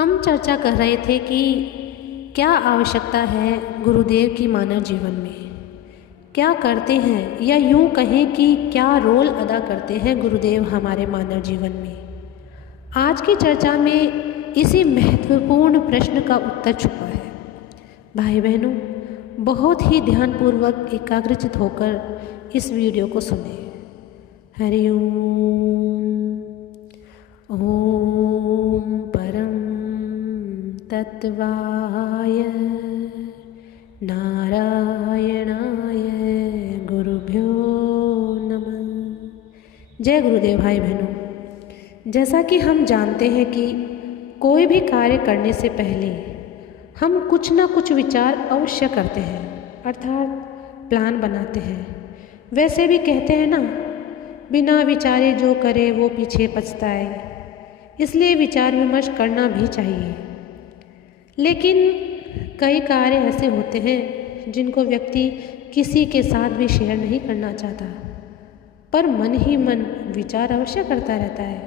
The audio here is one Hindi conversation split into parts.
हम चर्चा कर रहे थे कि क्या आवश्यकता है गुरुदेव की मानव जीवन में, क्या करते हैं या यूँ कहें कि क्या रोल अदा करते हैं गुरुदेव हमारे मानव जीवन में। आज की चर्चा में इसी महत्वपूर्ण प्रश्न का उत्तर छुपा है। भाई बहनों, बहुत ही ध्यानपूर्वक एकाग्रचित होकर इस वीडियो को सुने। हरि ओम परम तत्वाय नारायणाय गुरुभ्यो नमः। जय गुरुदेव। भाई बहनों, जैसा कि हम जानते हैं कि कोई भी कार्य करने से पहले हम कुछ ना कुछ विचार अवश्य करते हैं, अर्थात प्लान बनाते हैं। वैसे भी कहते हैं ना, बिना विचारे जो करे वो पीछे पछताए। इसलिए विचार विमर्श करना भी चाहिए। लेकिन कई कार्य ऐसे होते हैं जिनको व्यक्ति किसी के साथ भी शेयर नहीं करना चाहता, पर मन ही मन विचार अवश्य करता रहता है।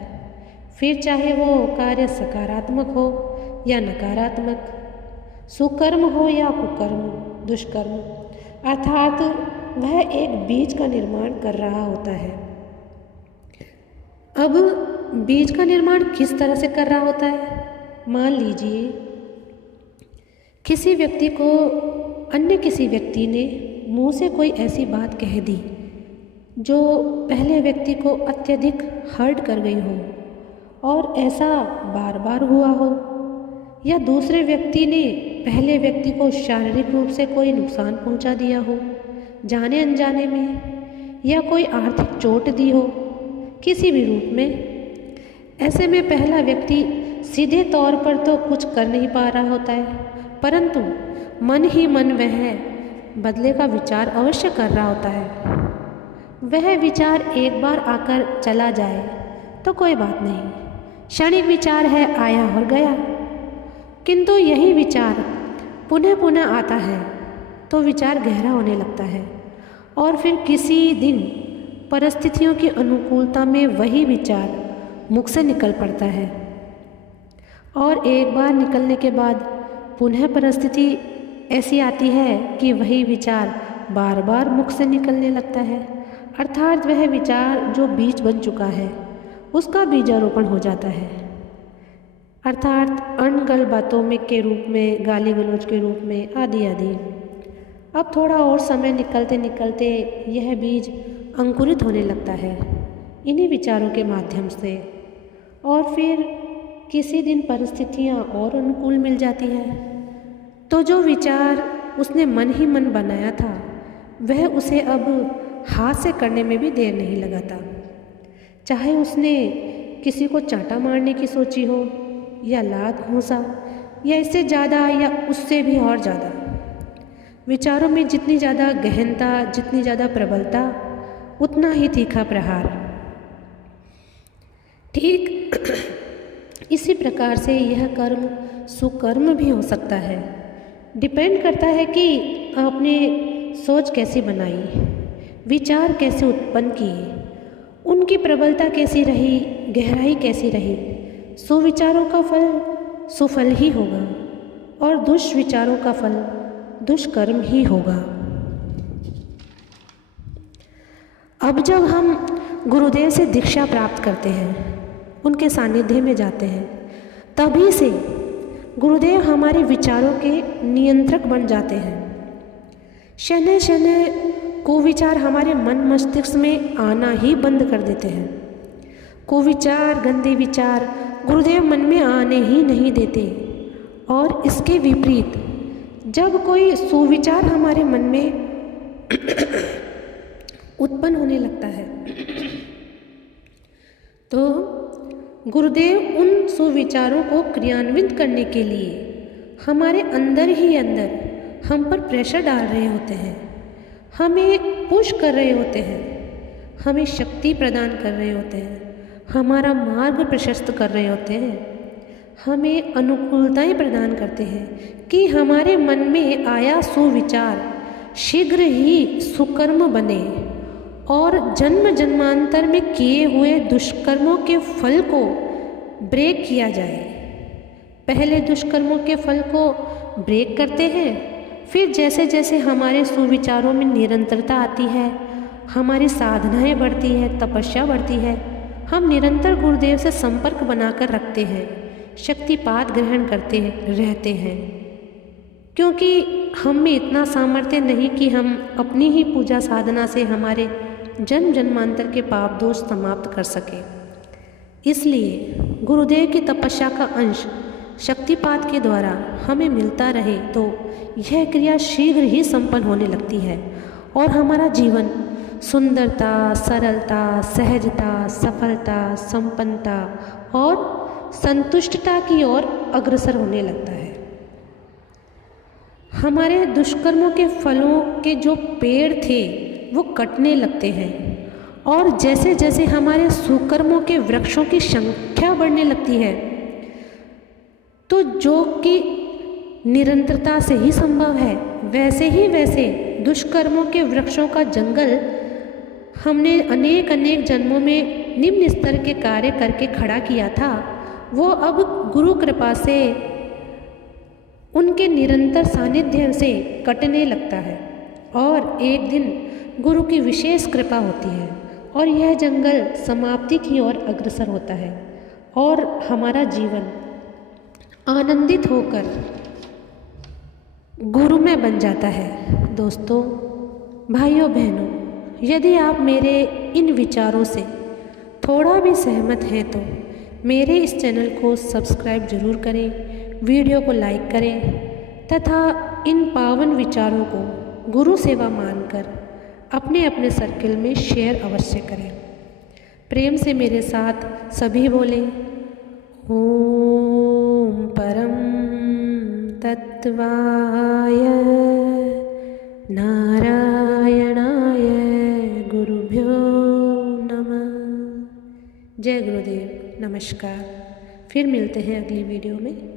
फिर चाहे वो कार्य सकारात्मक हो या नकारात्मक, सुकर्म हो या कुकर्म, दुष्कर्म, अर्थात वह एक बीज का निर्माण कर रहा होता है। अब बीज का निर्माण किस तरह से कर रहा होता है? मान लीजिए किसी व्यक्ति को अन्य किसी व्यक्ति ने मुंह से कोई ऐसी बात कह दी जो पहले व्यक्ति को अत्यधिक हर्ट कर गई हो, और ऐसा बार बार हुआ हो, या दूसरे व्यक्ति ने पहले व्यक्ति को शारीरिक रूप से कोई नुकसान पहुंचा दिया हो जाने अनजाने में, या कोई आर्थिक चोट दी हो किसी भी रूप में। ऐसे में पहला व्यक्ति सीधे तौर पर तो कुछ कर नहीं पा रहा होता है, परंतु मन ही मन वह बदले का विचार अवश्य कर रहा होता है। वह विचार एक बार आकर चला जाए तो कोई बात नहीं, क्षणिक विचार है, आया और गया। किंतु यही विचार पुनः पुनः आता है तो विचार गहरा होने लगता है, और फिर किसी दिन परिस्थितियों की अनुकूलता में वही विचार मुख से निकल पड़ता है, और एक बार निकलने के बाद पुनः परिस्थिति ऐसी आती है कि वही विचार बार बार मुख से निकलने लगता है। अर्थात वह विचार जो बीज बन चुका है उसका बीजारोपण हो जाता है, अर्थात अनगल बातों में के रूप में, गाली गलौज के रूप में, आदि आदि। अब थोड़ा और समय निकलते निकलते यह बीज अंकुरित होने लगता है इन्हीं विचारों के माध्यम से, और फिर किसी दिन परिस्थितियाँ और अनुकूल मिल जाती हैं तो जो विचार उसने मन ही मन बनाया था वह उसे अब हाथ से करने में भी देर नहीं लगाता। चाहे उसने किसी को चांटा मारने की सोची हो, या लात घूंसा, या इससे ज़्यादा या उससे भी और ज़्यादा। विचारों में जितनी ज़्यादा गहनता, जितनी ज़्यादा प्रबलता, उतना ही तीखा प्रहार। ठीक इसी प्रकार से यह कर्म सुकर्म भी हो सकता है। डिपेंड करता है कि आपने सोच कैसी बनाई, विचार कैसे उत्पन्न किए, उनकी प्रबलता कैसी रही, गहराई कैसी रही। सुविचारों का फल सुफल ही होगा, और दुष्विचारों का फल दुष्कर्म ही होगा। अब जब हम गुरुदेव से दीक्षा प्राप्त करते हैं, उनके सानिध्य में जाते हैं, तभी से गुरुदेव हमारे विचारों के नियंत्रक बन जाते हैं। शनै शनै कुविचार हमारे मन मस्तिष्क में आना ही बंद कर देते हैं। कुविचार, गंदे विचार गुरुदेव मन में आने ही नहीं देते, और इसके विपरीत जब कोई सुविचार हमारे मन में उत्पन्न होने लगता है तो गुरुदेव उन सुविचारों को क्रियान्वित करने के लिए हमारे अंदर ही अंदर हम पर प्रेशर डाल रहे होते हैं, हमें पुश कर रहे होते हैं, हमें शक्ति प्रदान कर रहे होते हैं, हमारा मार्ग प्रशस्त कर रहे होते हैं, हमें अनुकूलताएं प्रदान करते हैं कि हमारे मन में आया सुविचार शीघ्र ही सुकर्म बने, और जन्म जन्मांतर में किए हुए दुष्कर्मों के फल को ब्रेक किया जाए। पहले दुष्कर्मों के फल को ब्रेक करते हैं, फिर जैसे जैसे हमारे सुविचारों में निरंतरता आती है, हमारी साधनाएं बढ़ती है, तपस्या बढ़ती है, हम निरंतर गुरुदेव से संपर्क बनाकर रखते हैं, शक्तिपात ग्रहण करते रहते हैं, क्योंकि हम में इतना सामर्थ्य नहीं कि हम अपनी ही पूजा साधना से हमारे जन्म जन्मांतर के पाप दोष समाप्त कर सकें। इसलिए गुरुदेव की तपस्या का अंश शक्तिपात के द्वारा हमें मिलता रहे तो यह क्रिया शीघ्र ही संपन्न होने लगती है और हमारा जीवन सुंदरता, सरलता, सहजता, सफलता, संपन्नता और संतुष्टता की ओर अग्रसर होने लगता है। हमारे दुष्कर्मों के फलों के जो पेड़ थे वो कटने लगते हैं और जैसे जैसे हमारे सुकर्मों के वृक्षों की संख्या बढ़ने लगती है, तो जो कि निरंतरता से ही संभव है, वैसे दुष्कर्मों के वृक्षों का जंगल हमने अनेक अनेक जन्मों में निम्न स्तर के कार्य करके खड़ा किया था, वो अब गुरु कृपा से उनके निरंतर सानिध्य से कटने लगता है और एक दिन गुरु की विशेष कृपा होती है और यह जंगल समाप्ति की ओर अग्रसर होता है और हमारा जीवन आनंदित होकर गुरुमय बन जाता है। दोस्तों, भाइयों बहनों, यदि आप मेरे इन विचारों से थोड़ा भी सहमत हैं तो मेरे इस चैनल को सब्सक्राइब जरूर करें, वीडियो को लाइक करें तथा इन पावन विचारों को गुरु सेवा मानकर अपने अपने सर्किल में शेयर अवश्य करें। प्रेम से मेरे साथ सभी बोले ओम परम तत्वाय नारायणाय गुरुभ्यो नमः। जय गुरुदेव, नमस्कार। फिर मिलते हैं अगली वीडियो में।